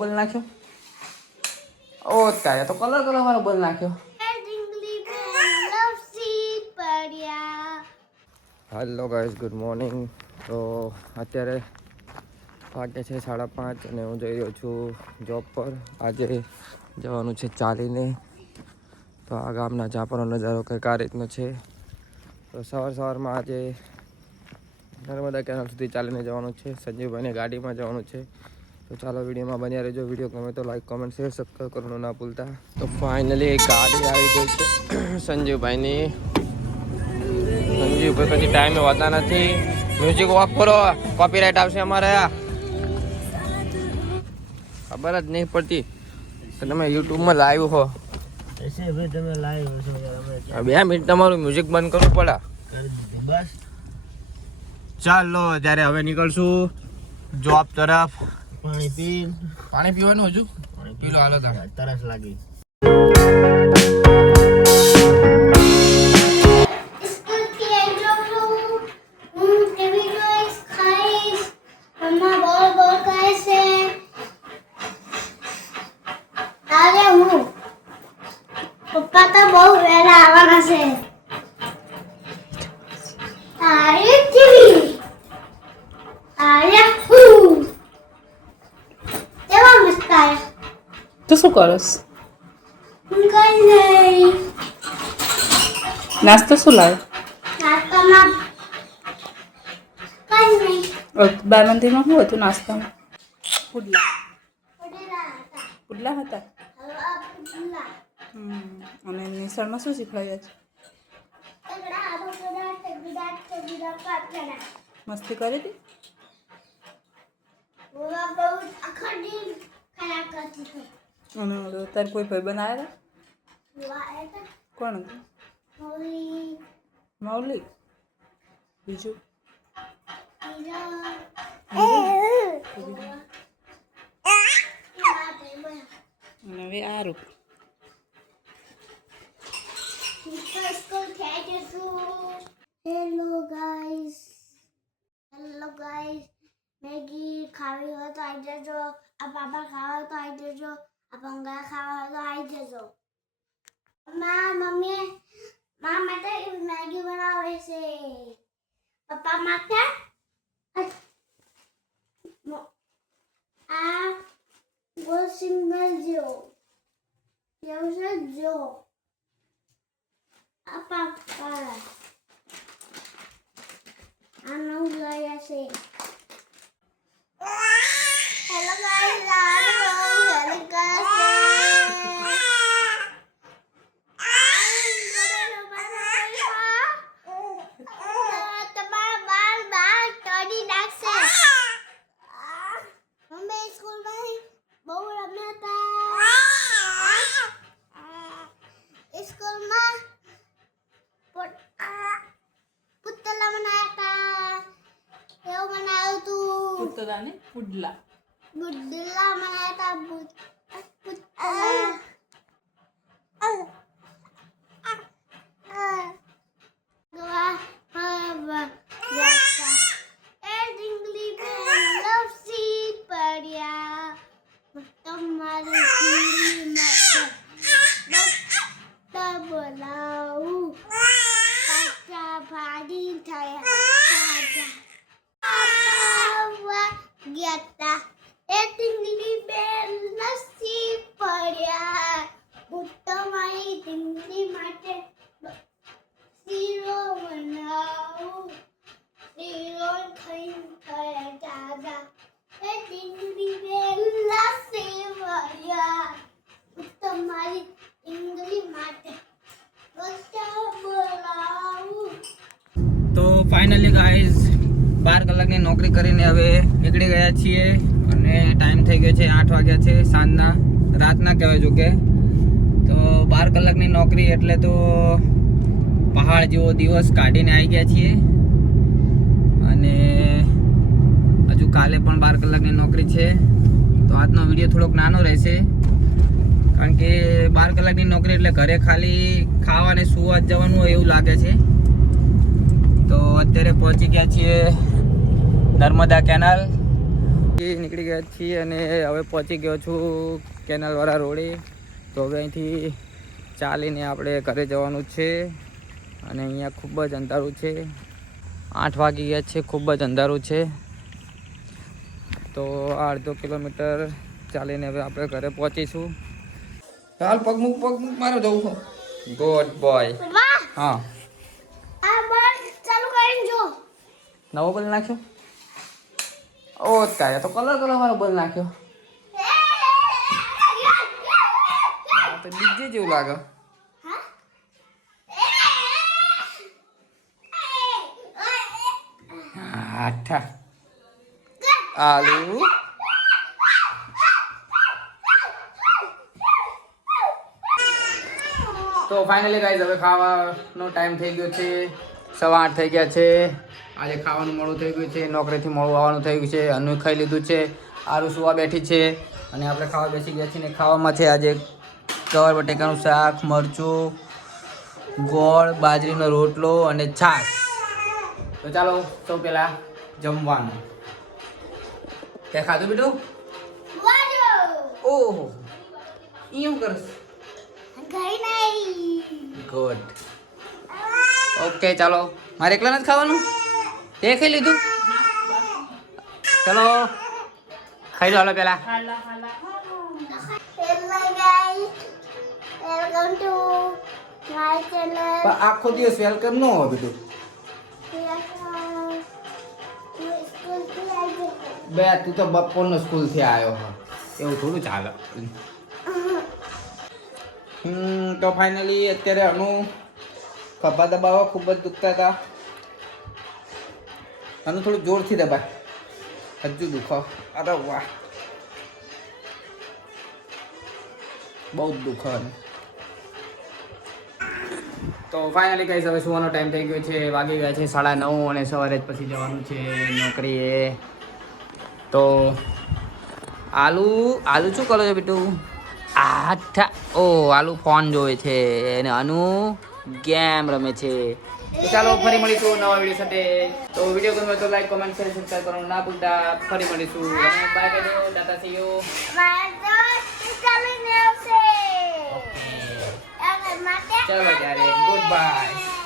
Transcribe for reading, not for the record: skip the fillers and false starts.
બોલ નાખ્યો? ઓ તારે તો કલર વાળો બોલ નાખ્યો. Hello guys, good morning. તો અત્યારે વાગે છે 5:30 અને હું જઈ રહ્યો છું જોબ પર. આજે જવાનું છે ચાલીને. તો આ ગામના ઝાપરનો નજારો કંઈક આ રીતનો છે. તો સવારમાં આજે નર્મદા કેનાલ સુધી ચાલીને જવાનું છે. સંજીવભાઈને ગાડીમાં જવાનું છે. તો ચાલો વિડીયોમાં બન્યા રહેજો. વિડીયો ગમે તો લાઈક, કોમેન્ટ, શેર, સબસ્ક્રાઈબ કરવાનું ના ભૂલતા. તો ફાઇનલી ગાડી આવી ગઈ છે સંજીવભાઈની. સંજીવભાઈ પછી ટાઈમે હોતા નથી. મ્યુઝિક ઓફ કરો, કોપીરાઇટ આવશે અમારે. ખબર જ નહીં પડતી કે તમે યુટ્યુબમાં લાઈવ હો. 2 મિનિટ તમારું મ્યુઝિક બંધ કરવું પડે. ચાલો ત્યારે હવે નીકળશું જોબ તરફ. પાણી પીવાનું હજુ પીલો હાલો તરસ લાગી. પપ્પા તો બહુ વહેલા આવવાના છે. તું શું કરસ? કઈ નહીં. નાસ્તો શું લાવે? નાસ્તામાં કઈ નહીં. બારમંદીમાં શું હતું નાસ્તામાં? પુડલા હતા. અને નિશાળમાં શું શીખવાડ્યા છે? મસ્તી કરી હતી? અને તારે કોઈ ભાઈ બનાવ્યા? કોણ હતું? મૌલી. બીજું? અને હવે આ રૂપ. હેલો ગાઈસ, મેગી ખાવી હોય તો આવી જજો. આ પાપા ખાવા હોય તો આવી જજો. આ ભંગા ખાવા હોય તો આવી જજો. મમ્મી માટે મેગી બનાવે છે. પપ્પા માટે આ સિંગલ જો એવું છે. જો આ પાપા આ નવું લાયા છે. હેલો ગાઈસ, પુડલા बुद्धला बनाया था તો ફાઇનલી ગાઈઝ 12 કલાકની નોકરી કરીને હવે નીકળી ગયા છીએ અને ટાઈમ થઈ ગયો છે 8 વાગ્યા છે સાંજના, રાતના કહેવાય. જો કે તો 12 કલાકની નોકરી એટલે તો પહાડ જેવો દિવસ કાઢીને આવી ગયા છીએ. અને હજુ કાલે પણ 12 કલાકની નોકરી છે. તો આજનો વિડીયો થોડોક નાનો રહેશે કારણ કે 12 કલાકની નોકરી એટલે ઘરે ખાલી ખાવા અને સુવા જવાનું હોય એવું લાગે છે. તો અત્યારે પહોંચી ગયા છીએ નર્મદા કેનાલ નીકળી ગયા છીએ અને હવે પહોંચી ગયો છું કેનાલવાળા રોડે. તો હવે અહીંથી ચાલીને આપણે ઘરે જવાનું છે અને અહીંયા ખૂબ જ અંધારું છે. 8 વાગી ગયા છે, ખૂબ જ અંધારું છે. તો અડધો કિલોમીટર ચાલીને હવે આપણે ઘરે પહોંચીશું. ચાલ પગ મૂક મારો જવું છું. Good boy. વાહ હા આ બસ ચાલુ કરીને જો નવો બદલ નાખ્યો. ઓ તારે તો કલર વાળો બદલ નાખ્યો. આ તો ડીજે જેવું લાગે. આઠા આલુ તો ફાઇનલી ગાઈઝ હવે ખાવાનો ટાઈમ થઈ ગયો છે. 8:15 થઈ ગયા છે. આજે ખાવાનું મોડું થઈ ગયું છે, નોકરીથી મોડું આવવાનું થઈ ગયું છે. અનુ ખાઈ લીધું છે, આરું સુવા બેઠી છે અને આપણે ખાવા બેસી ગયા છીએ. ને ખાવામાં છે આજે ગવાર બટેકાનું શાક, મરચું, ગોળ, બાજરીનો રોટલો અને છાશ. તો ચાલો સૌ પહેલાં જમવાનું. તે ખાધું બેટું? ઓહો એવું કરશ. ગુડ. ઓકે ચાલો. મારે એકલા નથી ખાવાનું? તે ખાઈ લીધું? ચલો ખાઈ લો હાલો પેલા. Welcome to my channel. આખો દિવસ વેલકમ ન હોય બેટું. બે તું તો બપોરનો સ્કૂલથી આવ્યો હો, એવું થોડું ચાલે. તો ફાઇનલી અત્યારે અનુ ખભા દબાવવા ખૂબ જ દુખતા હતા. અનુ થોડું જોરથી દબાય, હજુ દુખો. અરે વાહ, બહુ જ દુખો. તો ફાઇનલી કહીશ હવે સુવાનો ટાઈમ થઈ ગયો છે. વાગી ગયા છે 9:30 અને સવારે જ પછી જવાનું છે નોકરીએ. તો આલુ શું કરો છો બેટું? આઠા ઓ આલુ ફોન જોવે છે અને અનુ ગેમ રમે છે. તો ચાલો ફરી મળીશું નવા વિડીયો સાથે. તો વિડીયો ગમે તો લાઈક, કોમેન્ટ, શેર, સબસ્ક્રાઈબ કરવાનું ના ભૂલતા. ફરી મળીશું અને bye bye. Tata C you. ચાલો ત્યારે ગુડ બાય.